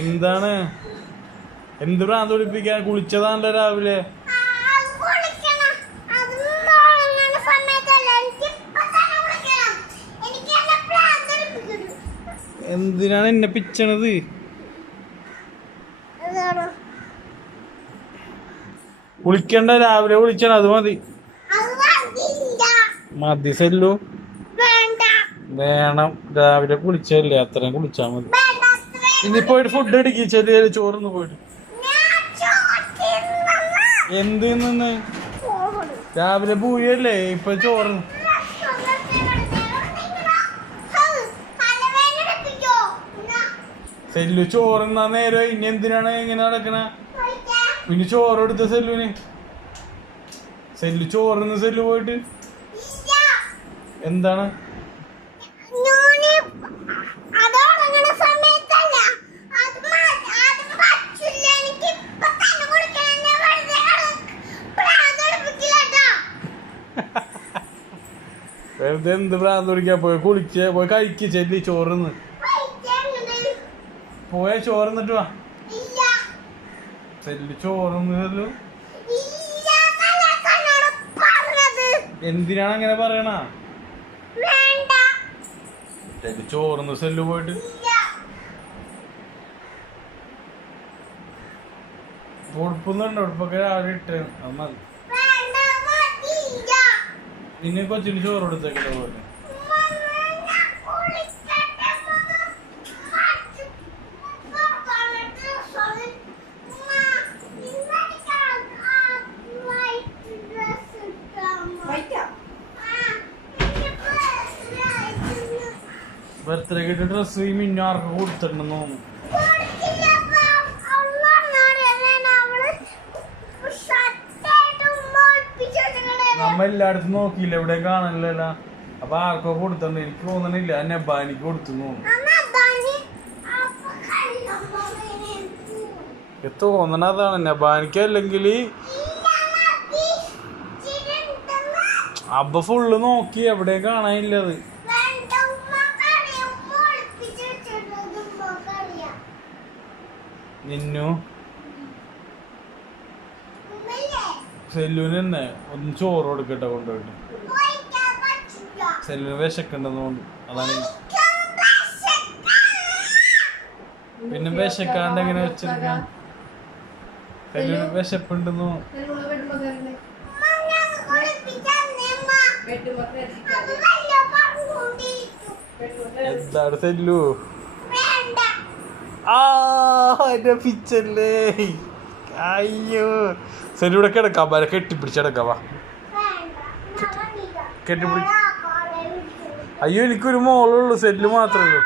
എന്താണ് എന്ത് ഭ്രാന്ത് പിടിപ്പിക്കാൻ? കുളിച്ചതാണല്ലോ രാവിലെ. എന്തിനാണ് എന്നെ പിച്ചണത്? കുളിക്കണ്ട, രാവിലെ കുളിക്കണം, അത് മതി. മതി സെല്ലു, വേണം. രാവിലെ കുളിച്ചല്ലേ, അത്രയും കുളിച്ചാ മതി. ഇനി പോയിട്ട് ഫുഡ് അടിക്കി, ചെറിയ ചോറിന്ന് പോയിട്ട്. എന്ത് നിന്ന് രാവിലെ പൂയല്ലേ, ഇപ്പൊ ചോറ്. സെല്ലു ചോറുന്നാ നേരം. ഇനി എന്തിനാണ് ഇങ്ങനെ നടക്കണ? പിന്നെ ചോറ് എടുത്ത സെല്ലുവിന്. സെല്ലു ചോറിന്ന് സെല്ലു പോയിട്ട് എന്താണ്? എന്ത് ഭ്രാന്ത് പിടിക്കാൻ? പോയി കുളിച്ച് പോയി കഴിക്ക് ചെല്ലി ചോറിന്ന്. പോയ ചോറിന്നിട്ട് വാ. ചെല്ലു ചോറിന്ന്. എന്തിനാണ് അങ്ങനെ പറയണ? ചെല്ലു ചോറിന്ന് സെല്ലു പോയിട്ട്. ഉടുപ്പൊന്നുണ്ട്, ഉടുപ്പൊക്കെ രാവിലെ ഇട്ട് അത് മതി. നിന്നെ കൊച്ചിന് ചോറ് കൊടുത്തേക്കില്ല പോലെ. ബർത്ത്ഡേ കിട്ടിയ ഡ്രസ് ഈ മിന്നാർക്ക് കൊടുത്തിട്ടുണ്ടെന്ന് തോന്നുന്നു. നമ്മ എല്ലായിടത്തും നോക്കിയില്ല, എവിടെ കാണാനില്ല. അപ്പൊ ആർക്കോ കൊടുത്തിട്ടുണ്ട്. എനിക്ക് തോന്നണില്ല, നബാനിക്ക് കൊടുത്തു തോന്നുന്നു. തോന്നണ അതാണ് നബാനിക്ക്. അല്ലെങ്കിൽ അബ്ബ ഫുള്ള് നോക്കി, എവിടെ കാണാനില്ലത്. നിന്നു സെല്ലുവിന് തന്നെ ഒന്ന് ചോറ് കൊടുക്കട്ടെ കൊണ്ടുപോയിട്ട്. സെല്ലുവിന് വിശക്കുണ്ടെന്നുകൊണ്ട് അതാണ്. പിന്നെ വിശക്കാണ്ട് എങ്ങനെ വെച്ചെടുക്കാം? സെല്ലുവിന് വിശപ്പുണ്ടെന്നു. എന്താണ് സെല്ലു? എന്റെ പിച്ചല്ലേ. അയ്യോ സെല്ലുവിടെ കിടക്കാം, വരെ കെട്ടിപ്പിടിച്ചെടുക്കാം. വാ കെട്ടിപ്പിടി. അയ്യോ എനിക്കൊരു മോളുള്ളൂ, സെല്ലു മാത്രമേ ഉള്ളൂ.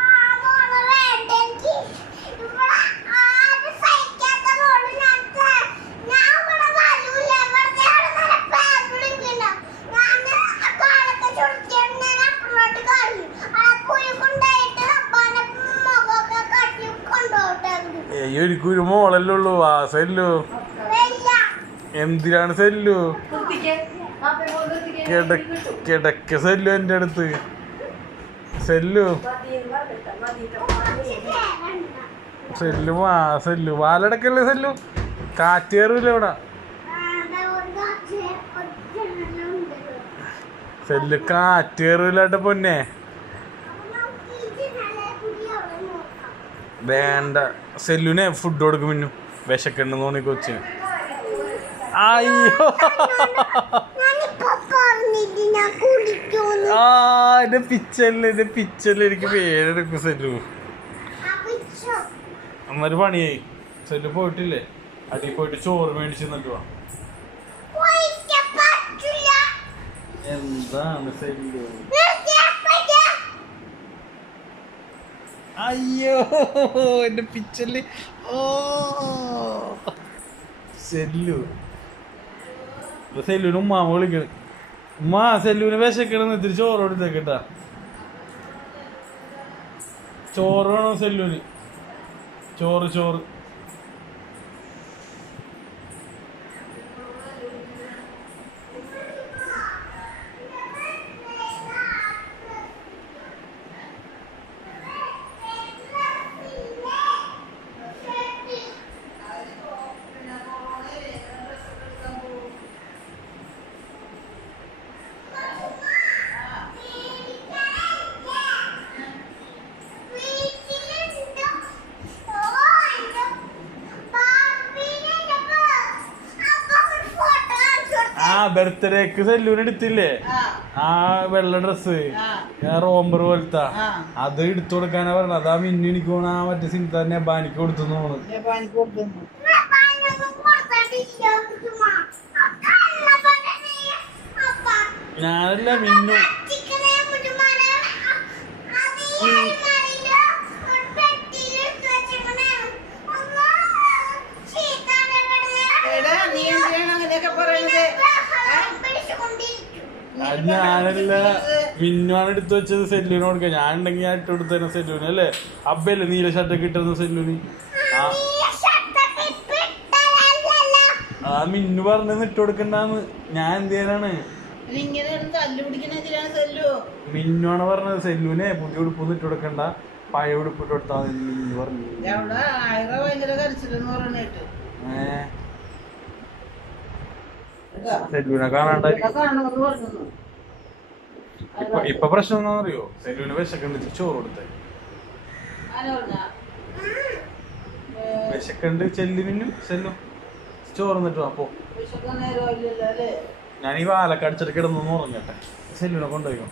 അയ്യോ എനിക്കൊരു മോളല്ലേ ഉള്ളൂ. ആ സെല്ലു എന്തിനാണ് സെല്ലു? കിടക്ക സെല്ലു എൻ്റെ അടുത്ത്. Cell cell cell വാലടക്കല്ലേ cell? കാറ്റ് കയറൂല ഇവിടെ. സെല്ലു കാറ്റ് കയറൂലാട്ടെ പൊന്നെ. വേണ്ട സെല്ലുനെ ഫുഡ് കൊടുക്കും. പിന്നു വിശക്കുണ്ടെന്ന് തോന്നി കൊച്ചിന്. അയ്യോ എന്റെ പിച്ചല്ലേ, എന്റെ പിച്ചല്ലേ. എനിക്ക് പേരെടുക്കും സെല്ലു. അമ്മര് പണിയായി. സെല്ലു പോയിട്ടില്ലേ, അടി പോയിട്ട് ചോറ് മേടിച്ച് എന്നിട്ട് വാ. എന്താണ് സെല്ലു? അയ്യോ എന്റെ പിച്ചല്. ഓ സെല്ലു സെല്ലുവിന് ഉമ്മാമ വിളിക്കണ്. ഉമ്മാ സെല്ലുവിന് വിശക്കണെന്ന് ഇത്തിരി ചോറ് കൊടുത്തേക്കട്ടാ. ചോറ് വേണോ സെല്ലുവിന്? ചോറ് ചോറ്. ബർത്ത്ഡേക്ക് സെല്ലൂന് എടുത്തില്ലേ ആ വെള്ള ഡ്രസ് റോംബർ പോലത്തെ അത് എടുത്തു കൊടുക്കാനാ പറഞ്ഞത്. അതാ മിന്നു എനിക്ക് പോണ ആ മറ്റേ സിനിമ നെബാനിക്ക് കൊടുത്തു ഞാനല്ല മിന്നു. അത് ഞാനല്ല മിന്നുവാണ് എടുത്തു വെച്ചത് സെല്ലൂന് കൊടുക്കുക. ഞാനുണ്ടെങ്കിൽ ഞാൻ ഇട്ട് കൊടുത്തന്നെ സെല്ലൂന് അല്ലേ. അബ്ബല്ലേ നീല ഷർട്ടൊക്കെ ഇട്ടിരുന്ന സെല്ലൂന്. ആ മിന്നു പറഞ്ഞത് ഇട്ട് കൊടുക്കണ്ടാന്ന്. ഞാൻ എന്ത് ചെയ്യാനാണ്? മിന്നുവാണ് പറഞ്ഞത് സെല്ലൂനെ പുതിയ ഉടുപ്പൊന്നും ഇട്ട് കൊടുക്കണ്ട, പഴയ ഉടുപ്പ് ഇട്ട് കൊടുത്താൽ മതി മിന്നു പറഞ്ഞു. സെല്ലൂനെ കാണാണ്ടായിരിക്കും. ഇപ്പൊ പ്രശ്നം എന്താണെന്നറിയോ? സെല്ലൂന് വിശക്കണ്ട്, ചോറ് കൊടുത്തേ വിശക്കണ്ട്. ചെല്ലുവിനും സെല്ലു ചോറ് എന്നിട്ട് അപ്പോ ഞാൻ ഈ വാലൊക്കെ അടിച്ചിട്ട് കിടന്നു ഉറങ്ങട്ടെ. സെല്ലുനെ കൊണ്ടുപോയിക്കോ.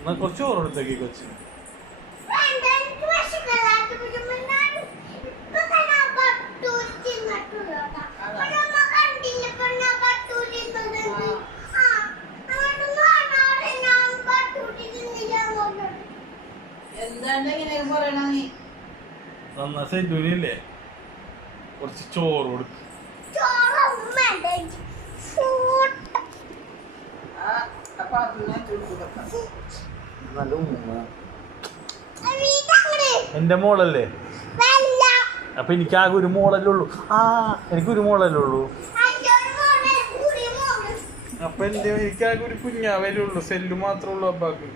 എന്നാ കുറച്ച് ചോറ് കൊടുത്തേക്ക് കൊച്ചിന്. എന്നാ സെല്ലൂനില്ലേ കുറച്ച് ചോറ് കൊടുക്കും. എന്റെ മോളല്ലേ? അപ്പൊ എനിക്ക് ആകെ ഒരു മോളല്ലേ ഉള്ളൂ. എനിക്കൊരു മോളല്ലേ ഉള്ളൂ. അപ്പൊ എനിക്കാകെ ഒരു കുഞ്ഞാവല്ലേ ഉള്ളൂ. സെല്ലു മാത്രമേ ഉള്ളൂ അപ്പാക്ക്.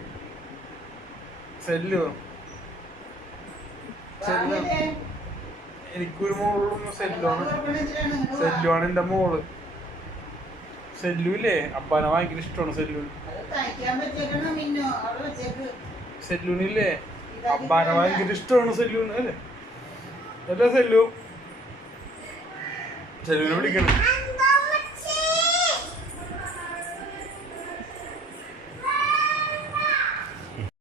സെല്ലു എനിക്കൊരു മോളുള്ളൂ. സെല്ലുവാണ് എന്റെ മോള്. സെല്ലുല്ലേ അപ്പാനെ ഭയങ്കര ഇഷ്ടമാണ് സെല്ലുവിന്. സെല്ലുനില്ലേ അപ്പാനെ ഭയങ്കര ഇഷ്ടമാണ് സെല്ലുവിന് അല്ലേ? അല്ല സെല്ലു, സെല്ലുവിനെ വിളിക്കണം.